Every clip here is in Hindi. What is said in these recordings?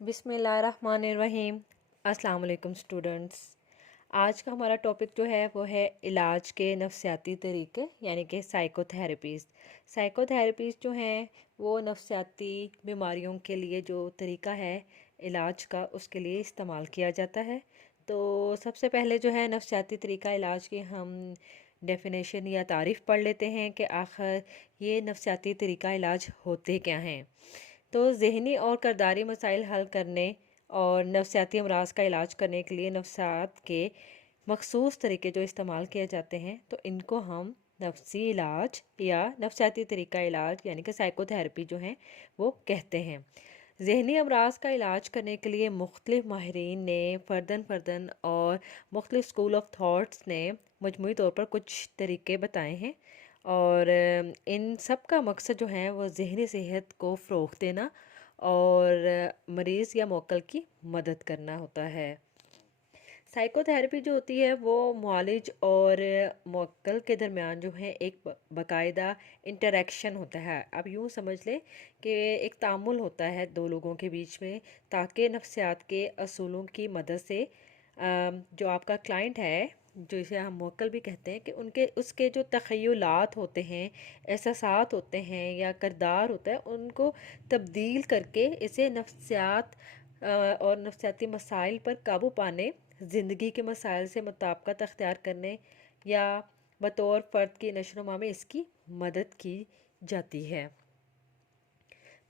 बिस्मिल्लाहिर्रहमानिर्रहीम। अस्सलाम वालेकुम स्टूडेंट्स। आज का हमारा टॉपिक जो है वो है इलाज के नफ्सियाती तरीके यानी कि साइकोथेरेपीज़। साइकोथेरेपीज़ जो हैं वो नफ्सियाती बीमारियों के लिए जो तरीका है इलाज का उसके लिए इस्तेमाल किया जाता है। तो सबसे पहले जो है नफ्सियाती तरीका इलाज की हम डेफिनेशन या तारीफ़ पढ़ लेते हैं कि आखिर ये नफ्सियाती तरीका इलाज होते क्या हैं। तो ज़हनी और करदारी मसाइल हल करने और नफ्सियाती अमराज का इलाज करने के लिए नफ्सियात के मखसूस तरीके जो इस्तेमाल किए जाते हैं तो इनको हम नफ्सी इलाज या नफ्सियाती तरीका इलाज यानी कि साइकोथेरेपी जो है वो कहते हैं। ज़हनी अमराज का इलाज करने के लिए मुख्तलिफ माहिरीन ने फ़र्दन और मुख्तलिफ स्कूल ऑफ थाट्स ने मजमूई तौर पर कुछ तरीके बताए हैं और इन सब का मकसद जो है वो ज़हनी सेहत को फ़रोग़ देना और मरीज़ या मौक्कल की मदद करना होता है। साइकोथेरेपी जो होती है वो मुआलिज और मौक्कल के दरमियान जो है एक बाकायदा इंटरेक्शन होता है। अब यूँ समझ लें कि एक तामुल होता है दो लोगों के बीच में ताकि नफ्सियात के असूलों की मदद से जो आपका क्लाइंट है जो इसे हम मौक्कल भी कहते हैं कि उनके उसके जो तख़य्युलात होते हैं, एहसासात होते हैं या किरदार होता है उनको तब्दील करके इसे नफ्सियात और नफ्सियाती मसाइल पर काबू पाने, ज़िंदगी के मसाइल से मुताबिकत अख्तियार करने या बतौर फ़र्द की नशोनुमा में इसकी मदद की जाती है।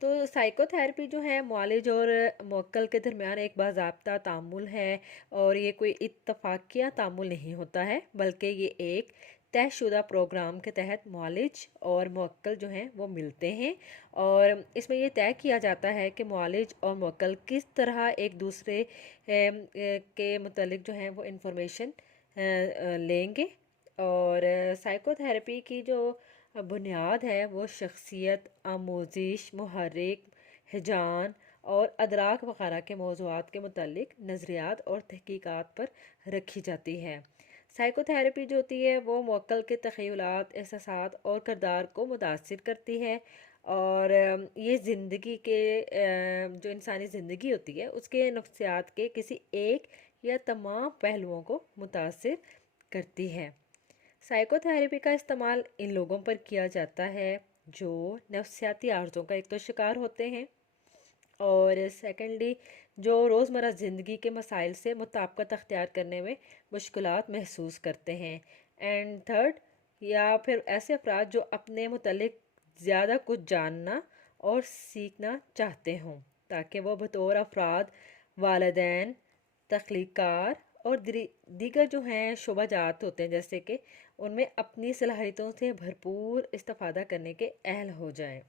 तो साइकोथेरेपी जो है मुआलिज और मौक्कल के दरमियान एक बाज़ाब्ता तामुल है और ये कोई इत्तफ़ाक़िया तामुल नहीं होता है बल्कि ये एक तयशुदा प्रोग्राम के तहत मुआलिज और मौक्कल जो हैं वो मिलते हैं और इसमें ये तय किया जाता है कि मुआलिज और मौक्कल किस तरह एक दूसरे के मुतल्लिक जो हैं वो इंफॉर्मेशन लेंगे और साइकोथेरेपी की जो बुनियाद है वो शख्सियत, आमोजिश, मुहर्रिक, हिजान और अदराक वगैरह के मौज़ूआत के मुतालिक नज़रियात और तहकीकात पर रखी जाती है। साइकोथेरेपी जो होती है वो मौक्कल के तख़य्युलात, एहसासात और किरदार को मुतासिर करती है और ये ज़िंदगी के जो इंसानी ज़िंदगी होती है उसके नफ्सियात के किसी एक या तमाम पहलुओं को मुतासिर करती है। साइकोथेरेपी का इस्तेमाल इन लोगों पर किया जाता है जो नफ्सियाती आर्ज़ों का एक तो शिकार होते हैं और सेकेंडली जो रोज़मर्रा ज़िंदगी के मसाइल से मुताबिकत अख्तियार करने में मुश्किलात महसूस करते हैं एंड थर्ड या फिर ऐसे अफराद जो अपने मुतल्लिक ज़्यादा कुछ जानना और सीखना चाहते हों ताकि वो बतौर अफराद, वालिदैन, तख्लीक़कार और दीगर जो हैं शोबाजात होते हैं जैसे कि उनमें अपनी सलाहियतों से भरपूर इस्तेफ़ादा करने के अहल हो जाएं।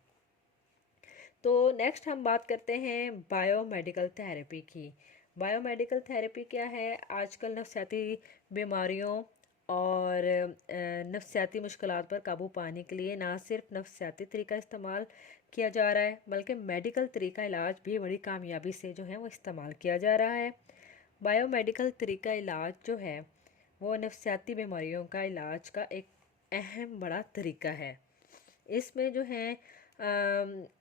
तो नेक्स्ट हम बात करते हैं बायोमेडिकल थेरेपी की। बायोमेडिकल थेरेपी क्या है? आजकल नफ्सियाती बीमारियों और नफ्सियाती मुश्किलात पर काबू पाने के लिए ना सिर्फ नफ्सियाती तरीका इस्तेमाल किया जा रहा है बल्कि मेडिकल तरीका इलाज भी बड़ी कामयाबी से जो है वो इस्तेमाल किया जा रहा है। बायोमेडिकल तरीका इलाज जो है वो नफ्सियाती बीमारियों का इलाज का एक अहम बड़ा तरीका है। इसमें जो है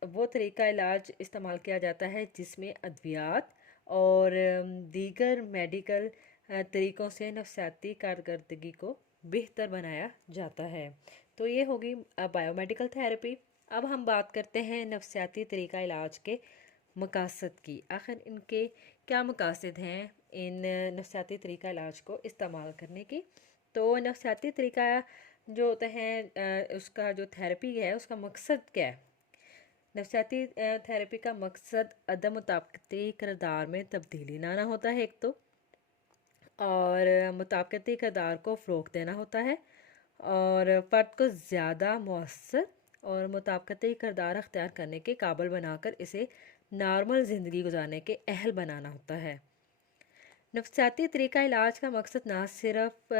वो तरीका इलाज इस्तेमाल किया जाता है जिसमें अद्वियात और दीगर मेडिकल तरीक़ों से नफ्सियाती कारकर्दगी को बेहतर बनाया जाता है। तो ये होगी बायोमेडिकल थेरेपी। अब हम बात करते हैं नफ्सियाती तरीका इलाज के मकासद की। आखिर इनके क्या मकासद हैं इन नफ्सियाती तरीका इलाज को इस्तेमाल करने की। तो नफ्सियाती तरीका जो होता है उसका जो थेरेपी है उसका मकसद क्या है? नफ्सियाती थेरेपी का मकसद अदम मुताबिकती किरदार में तब्दीली लाना होता है एक तो और मुताबिकती किरदार को फ़रोग़ देना होता है और फ़र्द को ज़्यादा मौसर और मुताबिकती किरदार अख्तियार करने के काबिल बनाकर इसे नॉर्मल ज़िंदगी गुजारने के अहल बनाना होता है। नफ्सियाती तरीका इलाज का मकसद ना सिर्फ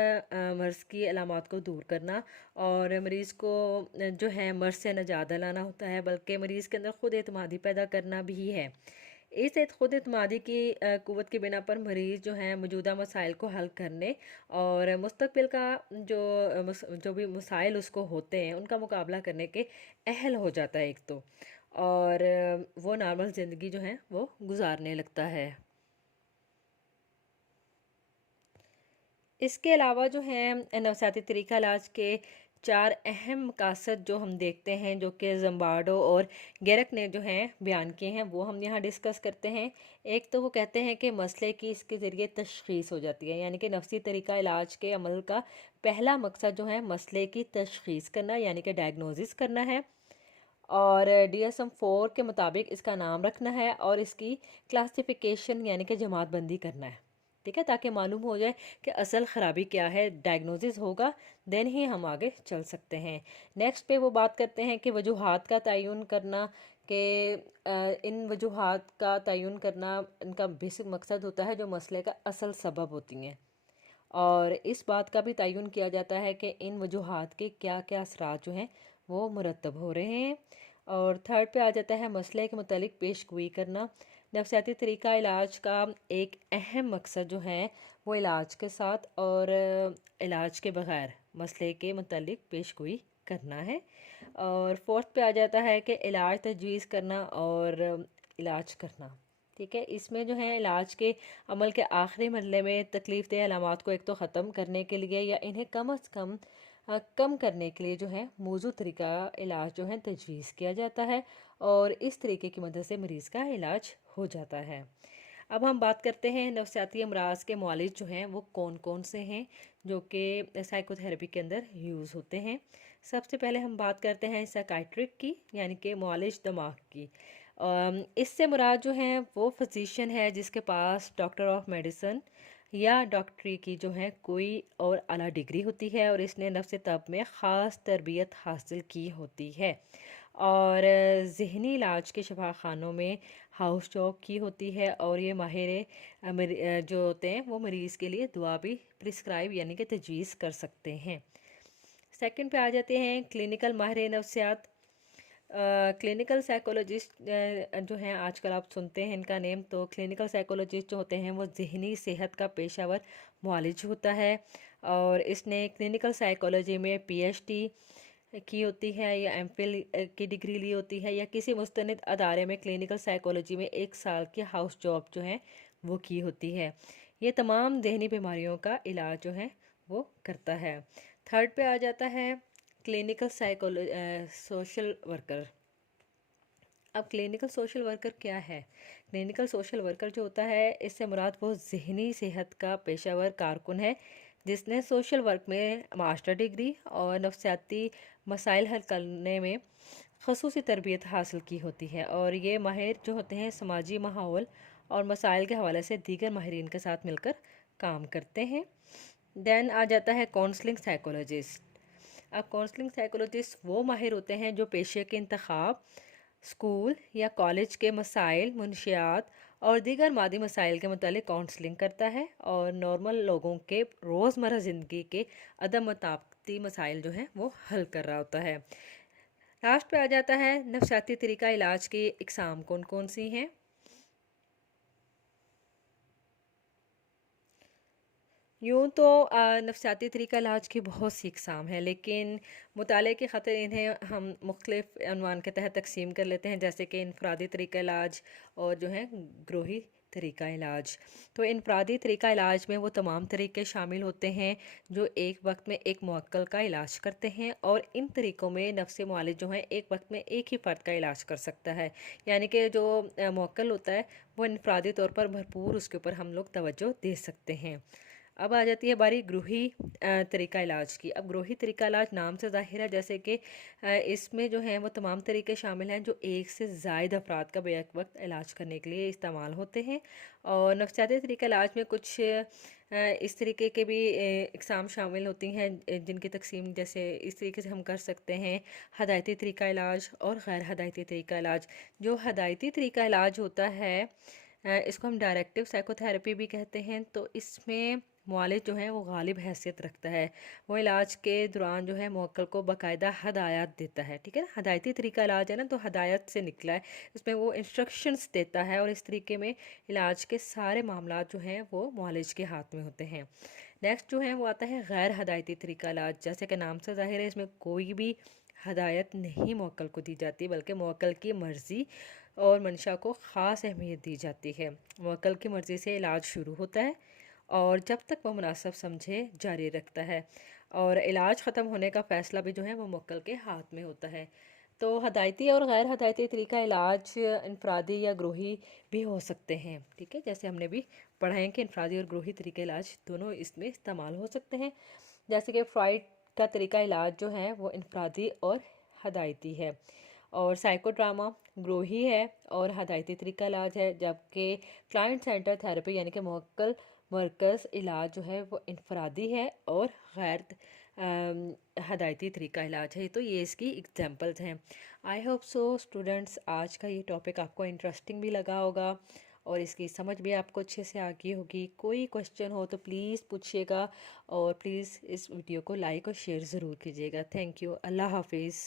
मर्ज़ की अलामत को दूर करना और मरीज़ को जो है मर्ज़ से निजात दिलाना होता है बल्कि मरीज़ के अंदर ख़ुद एतमादी पैदा करना भी है। इस ख़ुद एतमादी की क़ुव्वत की बिना पर मरीज़ जो है मौजूदा मसाइल को हल करने और मुस्तक़बिल का जो भी मसाइल उसको होते हैं उनका मुकाबला करने के अहल हो जाता है एक तो और वो नॉर्मल ज़िंदगी जो है वो गुजारने लगता है। इसके अलावा जो है नवसियाती तरीका इलाज के चार अहम मकासद जो हम देखते हैं, जो कि ज़म्बार्डो और गेरक ने जो हैं बयान किए हैं, वो हम यहाँ डिस्कस करते हैं। एक तो वो कहते हैं कि मसले की इसके ज़रिए तशख़ीस हो जाती है, यानी कि नफ्सी तरीका इलाज के अमल का पहला मकसद जो है मसले की तशख़ीस करना, यानी कि डायग्नोसिस करना है। और DSM-4 के मुताबिक इसका नाम रखना है और इसकी क्लासिफिकेशन यानी कि जमात बंदी करना है, ठीक है, ताकि मालूम हो जाए कि असल ख़राबी क्या है। डायग्नोसिस होगा देन ही हम आगे चल सकते हैं। नेक्स्ट पे वो बात करते हैं कि वजूहात का तयन करना, कि इन वजूहात का तयन करना इनका बेसिक मकसद होता है जो मसले का असल सबब होती हैं, और इस बात का भी तयन किया जाता है कि इन वजूहात के क्या क्या असरात जो हैं वो मुरतब हो रहे हैं। और थर्ड पे आ जाता है मसले के मुतालिक पेशगोई करना। नफसियाती तरीका इलाज का एक अहम मकसद जो है वो इलाज के साथ और इलाज के बग़ैर मसले के मुतालिक पेशगोई करना है। और फोर्थ पे आ जाता है कि इलाज तजवीज़ करना और इलाज करना, ठीक है। इसमें जो है इलाज के अमल के आखिरी मरहले में तकलीफ़ देह अलामात को एक तो ख़त्म करने के लिए या इन्हें कम अज़ कम कम करने के लिए जो है मौजूद तरीका इलाज जो है तजवीज़ किया जाता है, और इस तरीके की मदद से मरीज़ का इलाज हो जाता है। अब हम बात करते हैं नफसियाती अमराज के मुआलिज जो हैं वो कौन कौन से हैं जो कि साइकोथेरेपी के अंदर यूज़ होते हैं। सबसे पहले हम बात करते हैं साइकाइट्रिक की, यानी कि मुआलिज दिमाग की। इससे मुराद जो है वो फिजिशियन है जिसके पास डॉक्टर ऑफ मेडिसिन या डॉक्टरी की जो है कोई और आला डिग्री होती है, और इसने नफ्स तब में ख़ास तरबियत हासिल की होती है, और ज़हनी इलाज के शफाखानों में हाउस जॉब की होती है, और ये माहिर जो होते हैं वो मरीज़ के लिए दुआ भी प्रिस्क्राइब यानी कि तजवीज़ कर सकते हैं। सेकंड पे आ जाते हैं क्लिनिकल माहिर नफ्सियात। क्लिनिकल साइकोलॉजिस्ट जो हैं आजकल आप सुनते हैं इनका नेम, तो क्लिनिकल साइकोलॉजिस्ट जो होते हैं वो जहनी सेहत का पेशावर मुआलिज होता है, और इसने क्लिनिकल साइकोलॉजी में PhD की होती है या MPhil की डिग्री ली होती है, या किसी मुस्तनिद अदारे में क्लिनिकल साइकोलॉजी में 1 साल की हाउस जॉब जो है वो की होती है। ये तमाम जहनी बीमारियों का इलाज जो है वो करता है। थर्ड पे आ जाता है क्लिनिकल सोशल वर्कर। अब क्लिनिकल सोशल वर्कर क्या है? क्लिनिकल सोशल वर्कर जो होता है इससे मुराद वो जहनी सेहत का पेशावर कारकुन है जिसने सोशल वर्क में मास्टर डिग्री और नफ्सियाती मसाइल हल करने में खसूसी तरबियत हासिल की होती है, और ये माहिर जो होते हैं समाजी माहौल और मसाइल के हवाले से दीगर माहिरीन के साथ मिलकर काम करते हैं। देन आ जाता है काउंसलिंग साइकोलॉजिस्ट। अब काउंसलिंग साइकोलॉजिस्ट वो माहिर होते हैं जो पेशे के इंतखाब, स्कूल या कॉलेज के मसाइल, मुनशियात और दीगर मादी मसाइल के मुतालिक काउंसलिंग करता है, और नॉर्मल लोगों के रोज़मर्रा ज़िंदगी के अदम मुताबिकती मसाइल जो हैं वो हल कर रहा होता है। लास्ट पे आ जाता है नफसियाती तरीका इलाज की इकसाम कौन कौन सी हैं। यूँ तो नफसियाती तरीका इलाज की बहुत सी इकसाम हैं, लेकिन मुताले की ख़ातिर इन्हें हम मुख्तलिफ़ अनवान के तहत तकसीम कर लेते हैं, जैसे कि इनफरादी तरीका इलाज और जो है ग्रोही तरीका इलाज। तो इनफरादी तरीका इलाज में वो तमाम तरीके शामिल होते हैं जो एक वक्त में एक मुवक्किल का इलाज करते हैं, और इन तरीक़ों में नफ्सी मुआलिज जो है एक वक्त में एक ही फ़र्द का इलाज कर सकता है, यानी कि जो मुवक्किल होता है वो इनफरादी तौर पर भरपूर उसके ऊपर हम लोग तवज्जो दे सकते हैं। अब आ जाती है बारी ग्रोही तरीका इलाज की। अब ग्रोही तरीका इलाज नाम से ज़ाहिर है जैसे कि इसमें जो है वो तमाम तरीके शामिल हैं जो एक से ज़ायद अफराद का बैक वक्त इलाज करने के लिए इस्तेमाल होते हैं, और नफसियाती तरीका इलाज में कुछ इस तरीके के भी इकसाम शामिल होती हैं जिनकी तकसीम जैसे इस तरीके से हम कर सकते हैं हदायती तरीका इलाज और गैर हदायती तरीका इलाज। जो हदायती तरीका इलाज होता है इसको हम डायरेक्टिव साइकोथेरेपी भी कहते हैं, तो इसमें मुआलिज जो है वो गालिब हैसियत रखता है। वो इलाज के दौरान जो है मुवक्किल को बाकायदा हदायत देता है, ठीक है ना। हदायती तरीका इलाज है ना, तो हदायत से निकला है, इसमें वो इंस्ट्रक्शंस देता है, और इस तरीके में इलाज के सारे मामला जो हैं वो मुआलिज के हाथ में होते हैं। नेक्स्ट जो है वो आता है गैर हदायती तरीका इलाज। जैसे कि नाम से ज़ाहिर है इसमें कोई भी हदायत नहीं मौक्कल को दी जाती, बल्कि मौक्कल की मर्ज़ी और मंशा को ख़ास अहमियत दी जाती है। मौक्कल की मर्ज़ी से इलाज शुरू होता है और जब तक वह मुनासिब समझे जारी रखता है, और इलाज ख़त्म होने का फ़ैसला भी जो है वो मुवक्किल के हाथ में होता है। तो हदायती और गैर हदायती तरीका इलाज इनफरादी या ग्रोही भी हो सकते हैं। ठीक है, जैसे हमने भी पढ़ा है कि इनफरादी और ग्रोही तरीके इलाज दोनों इसमें इस्तेमाल हो सकते हैं। जैसे कि फ्रॉइड का तरीका इलाज जो है वो इनफरादी और हदायती है, और साइको ड्रामा ग्रोही है और हदायती तरीका इलाज है, जबकि क्लाइंट सेंटर थेरेपी यानी कि मुवक्किल मरकज़ इलाज जो है वो इनफरादी है और गैर हदायती तरीका इलाज है। तो ये इसकी एग्जांपल्स हैं। आई होप सो स्टूडेंट्स, आज का ये टॉपिक आपको इंटरेस्टिंग भी लगा होगा और इसकी समझ भी आपको अच्छे से आ गई होगी। कोई क्वेश्चन हो तो प्लीज़ पूछिएगा, और प्लीज़ इस वीडियो को लाइक और शेयर ज़रूर कीजिएगा। Thank you. अल्लाह हाफिज़।